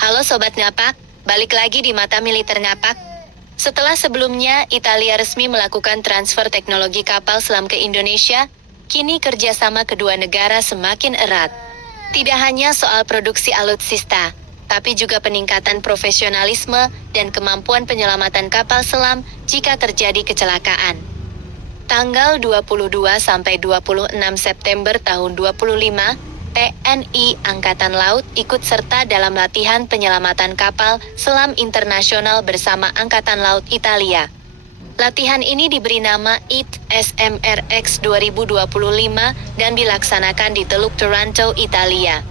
Halo Sobat Ngapak, balik lagi di Mata Militer Ngapak. Setelah sebelumnya Italia resmi melakukan transfer teknologi kapal selam ke Indonesia, kini kerjasama kedua negara semakin erat. Tidak hanya soal produksi alutsista, tapi juga peningkatan profesionalisme dan kemampuan penyelamatan kapal selam jika terjadi kecelakaan. Tanggal 22 sampai 26 September tahun 25, TNI Angkatan Laut ikut serta dalam latihan penyelamatan kapal selam internasional bersama Angkatan Laut Italia. Latihan ini diberi nama IT-SMRX 2025 dan dilaksanakan di Teluk Taranto, Italia.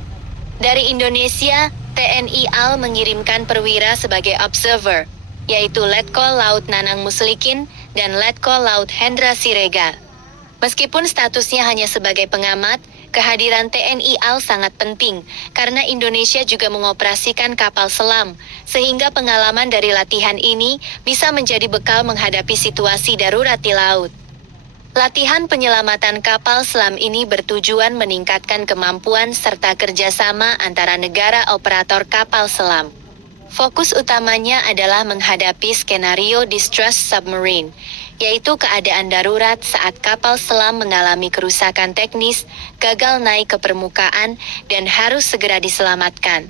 Dari Indonesia, TNI AL mengirimkan perwira sebagai observer, yaitu Letkol Laut Nanang Muslikin dan Letkol Laut Hendra Siregar. Meskipun statusnya hanya sebagai pengamat, kehadiran TNI AL sangat penting karena Indonesia juga mengoperasikan kapal selam, sehingga pengalaman dari latihan ini bisa menjadi bekal menghadapi situasi darurat di laut. Latihan penyelamatan kapal selam ini bertujuan meningkatkan kemampuan serta kerjasama antara negara operator kapal selam. Fokus utamanya adalah menghadapi skenario distress submarine, yaitu keadaan darurat saat kapal selam mengalami kerusakan teknis, gagal naik ke permukaan, dan harus segera diselamatkan.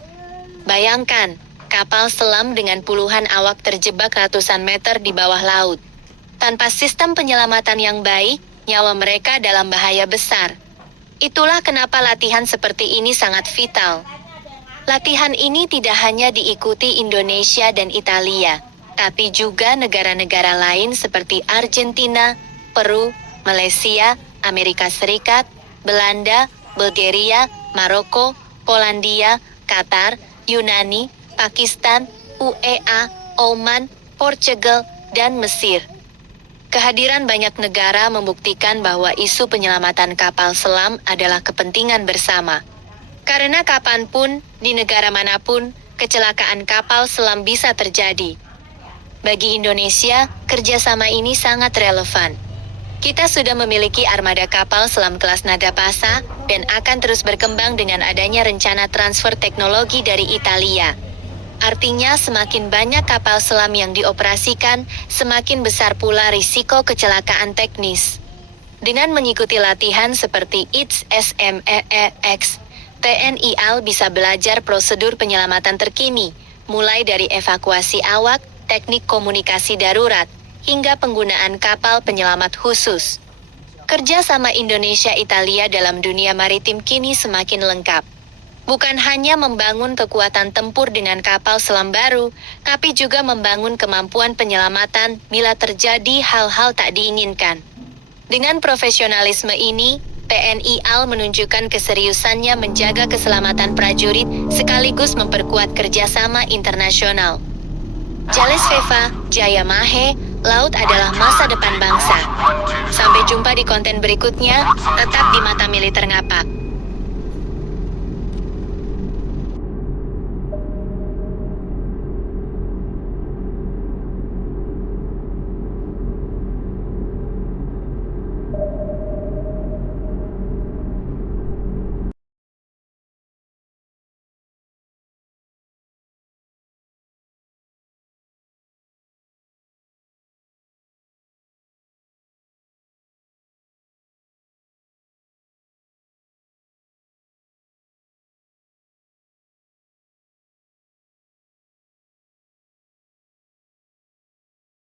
Bayangkan, kapal selam dengan puluhan awak terjebak ratusan meter di bawah laut. Tanpa sistem penyelamatan yang baik, nyawa mereka dalam bahaya besar. Itulah kenapa latihan seperti ini sangat vital. Latihan ini tidak hanya diikuti Indonesia dan Italia, tapi juga negara-negara lain seperti Argentina, Peru, Malaysia, Amerika Serikat, Belanda, Bulgaria, Maroko, Polandia, Qatar, Yunani, Pakistan, UEA, Oman, Portugal, dan Mesir. Kehadiran banyak negara membuktikan bahwa isu penyelamatan kapal selam adalah kepentingan bersama. Karena kapanpun, di negara manapun, kecelakaan kapal selam bisa terjadi. Bagi Indonesia, kerjasama ini sangat relevan. Kita sudah memiliki armada kapal selam kelas Nagapasa dan akan terus berkembang dengan adanya rencana transfer teknologi dari Italia. Artinya semakin banyak kapal selam yang dioperasikan, semakin besar pula risiko kecelakaan teknis. Dengan mengikuti latihan seperti ITS-SMRX, TNI AL bisa belajar prosedur penyelamatan terkini, mulai dari evakuasi awak, teknik komunikasi darurat, hingga penggunaan kapal penyelamat khusus. Kerja sama Indonesia-Italia dalam dunia maritim kini semakin lengkap. Bukan hanya membangun kekuatan tempur dengan kapal selam baru, tapi juga membangun kemampuan penyelamatan bila terjadi hal-hal tak diinginkan. Dengan profesionalisme ini, TNI AL menunjukkan keseriusannya menjaga keselamatan prajurit sekaligus memperkuat kerjasama internasional. Jales Veva, Jaya Mahe, laut adalah masa depan bangsa. Sampai jumpa di konten berikutnya, tetap di Mata Militer Ngapak.